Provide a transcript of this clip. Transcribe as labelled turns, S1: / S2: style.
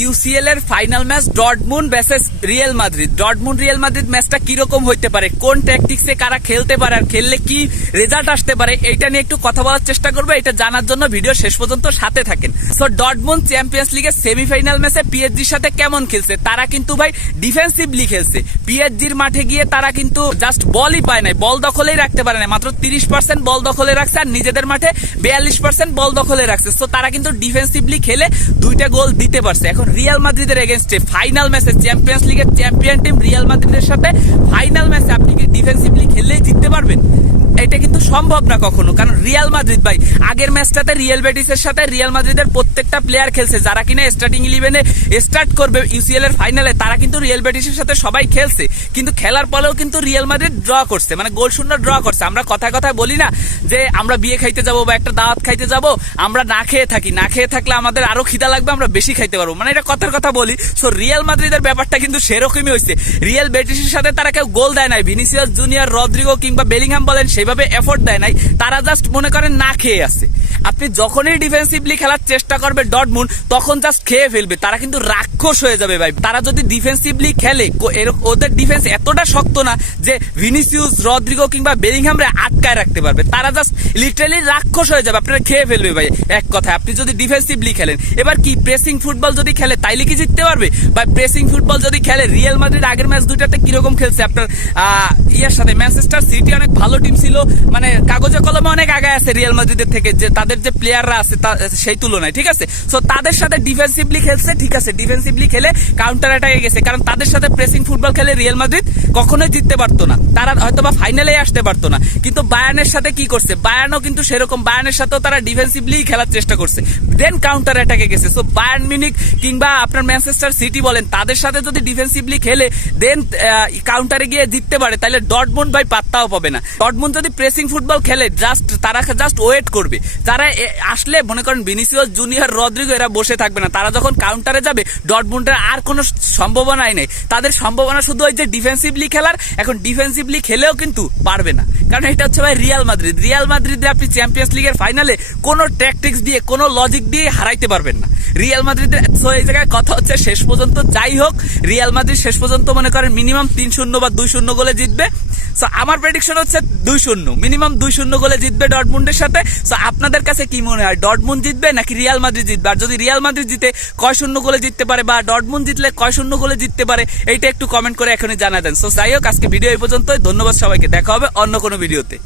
S1: UCL এর final match ডটমুন versus Real Madrid. ডটমুন রিয়েল মাদ্রিদ ম্যাচটা কীরকম হইতে পারে? কোন ট্যাকটিক্সে কারা খেলতে পারে আর খেললে কি রেজাল্ট আসতে পারে? এটা নিয়ে একটু কথা বলার চেষ্টা করব। এটা জানার জন্য ভিডিও শেষ পর্যন্ত সাথে থাকেন। সো ডটমুন চ্যাম্পিয়ন্স লিগের সেমিফাইনাল ম্যাচে পিএসজির সাথে কেমন খেলছে? তারা কিন্তু ভাই ডিফেন্সিভলি খেলছে। পিএসজির মাঠে গিয়ে তারা কিন্তু জাস্ট বলই পায় নাই। বল দখলেই রাখতে পারে না মাত্র তিরিশ পার্সেন্ট বল দখলে রাখছে আর নিজেদের মাঠে বিয়াল্লিশ পার্সেন্ট বল দখলে রাখছে। তো তারা কিন্তু ডিফেন্সিভলি খেলে দুইটা গোল দিতে পারছে। এখন রিয়াল মাদ্রিদের এগেনস্টে ফাইনাল ম্যাচে চ্যাম্পিয়ন্স লিগের চ্যাম্পিয়ন টিম রিয়াল মাদ্রিদের সাথে ফাইনাল ম্যাচে আপনি কি ডিফেন্সিভলি খেললেই জিততে পারবেন? সম্ভব না কখনো। কারণ রিয়াল মাদ্রিদ ভাই, আগের ম্যাচটাতে রিয়াল বেটিসের সাথে রিয়াল মাদ্রিদের প্রত্যেকটা প্লেয়ার খেলছে। যারা কিনা স্টার্টিং ইলেভেনে স্টার্ট করবে ইউসিএল এর ফাইনালে তারা কিন্তু রিয়াল বেটিসের সাথে সবাই খেলছে। কিন্তু খেলার পরেও কিন্তু রিয়াল মাদ্রিদ ড্র করছে। মানে গোল শূন্য ড্র করছে। আমরা কথায় কথায় বলি না যে আমরা বিয়ে খাইতে যাব বা একটা দাওয়াত খাইতে যাব, আমরা না খেয়ে থাকি। না খেয়ে থাকলে আমাদের আরও খিদা লাগবে, আমরা বেশি খাইতে পারব। মানে এটা কথার কথা বলি। সো রিয়াল মাদ্রিদের ব্যাপারটা কিন্তু সেরকমই হয়েছে রিয়াল বেটিসের সাথে তারা কেউ গোল দেয় নাই। ভিনিসিয়াস জুনিয়র রদ্রিগো কিংবা বেলিংহাম বলেন সেভাবে এফোর্ট দেয় নাই তারা জাস্ট মনে করেন না খেয়ে আছে। আপনি যখনই ডিফেন্সিভলি খেলার চেষ্টা করবে ডটমুন তখন জাস্ট খেয়ে ফেলবে। তারা কিন্তু রাক্ষস হয়ে যাবে ভাই। তারা যদি ডিফেন্সিভলি খেলে ওদের ডিফেন্স এতটা শক্ত না যে ভিনিসিউস রদ্রিগো কিংবা বেলিংহামরে আটকায় রাখতে পারবে। তারা জাস্ট লিটারালি রাক্ষস হয়ে যাবে। আপনারা খেয়ে ফেলবে ভাই। এক কথায় আপনি যদি ডিফেন্সিভলি খেলেন, এবার কি প্রেসিং ফুটবল যদি খেলে, তাইলে কি জিততে পারবে? বা প্রেসিং ফুটবল যদি খেলে রিয়েল মাদ্রিদ আগের ম্যাচ দুইটাতে কীরকম খেলছে আপনার ইয়ের সাথে? ম্যানচেস্টার সিটি অনেক ভালো টিম ছিল। মানে কাগজে কলমে অনেক আগে আছে রিয়াল মাদ্রিদের থেকে, যে তাদের যে প্লেয়াররা আছে সেই তুলনায়, ঠিক আছে? সো তাদের সাথে ডিফেন্সিভলি খেলছে, ঠিক আছে ডিফেন্সিভলি খেলে কাউন্টার অ্যাটাকে গেছে। কারণ তাদের সাথে প্রেসিং ফুটবল খেলে রিয়াল মাদ্রিদ কখনোই জিততে পারতো না। তারা হয়তো বা ফাইনালে আসতে পারতো না। কিন্তু বায়ানের সাথে কি করছে? বায়ানও কিন্তু সেরকম বায়ানের সাথেও তারা ডিফেন্সিভলি খেলার চেষ্টা করছে। দেন কাউন্টার অ্যাটাকে গেছে। সো বায়ান মিউনিক কিংবা আপনার ম্যানচেস্টার সিটি বলেন, তাদের সাথে যদি ডিফেন্সিভলি খেলে দেন কাউন্টারে গিয়ে জিততে পারে, তাহলে ডটমুন্ড ভাই পাত্তাও পাবে না। ডটমুন্ড যদি প্রেসিং ফুটবল খেলে জাস্ট তারা জাস্ট ওয়েট করবে। তারা আসলে মনে করেন ভিনিসিয়াস জুনিয়র রদ্রিগো এরা বসে থাকবে না। তারা যখন কাউন্টারে যাবে ডটমুন্ডের আর কোনো সম্ভাবনাই নেই। তাদের সম্ভাবনা শুধু ওই যে ডিফেন্সিভলি খেলার, এখন ডিফেন্সিভলি খেলেও কিন্তু পারবে না। কারণ এটা হচ্ছে ভাই রিয়াল মাদ্রিদ রিয়াল মাদ্রিদে আপনি চ্যাম্পিয়ন্স লিগের ফাইনালে কোনো ট্যাকটিক্স দিয়ে, কোনো লজিক দিয়ে হারাইতে পারবেন না। রিয়াল মাদ্রিদের তো এই জায়গায় কথা হচ্ছে শেষ পর্যন্ত যাই হোক রিয়াল মাদ্রিদ শেষ পর্যন্ত মনে করেন মিনিমাম তিন শূন্য বা দুই শূন্য গোলে জিতবে। সো আমার প্রেডিকশন হচ্ছে দুই শূন্য মিনিমাম দুই শূন্য গোলে জিতবে ডটমুন্ডের সাথে। সো আপনাদের কাছে কি মনে হয়, ডটমুন্ড জিতবে নাকি রিয়াল মাদ্রিদ জিতবে? আর যদি রিয়াল মাদ্রিদ জিতে, কয় শূন্য গোলে জিততে পারে বা ডটমুন্ড জিতলে কয় শূন্য গোলে জিততে পারে, এইটা একটু কমেন্ট করে এখনই জানা দেন। সো যাই হোক, আজকে ভিডিও এই পর্যন্তই। ধন্যবাদ সবাইকে। দেখা হবে অন্য কোনো ভিডিওতে।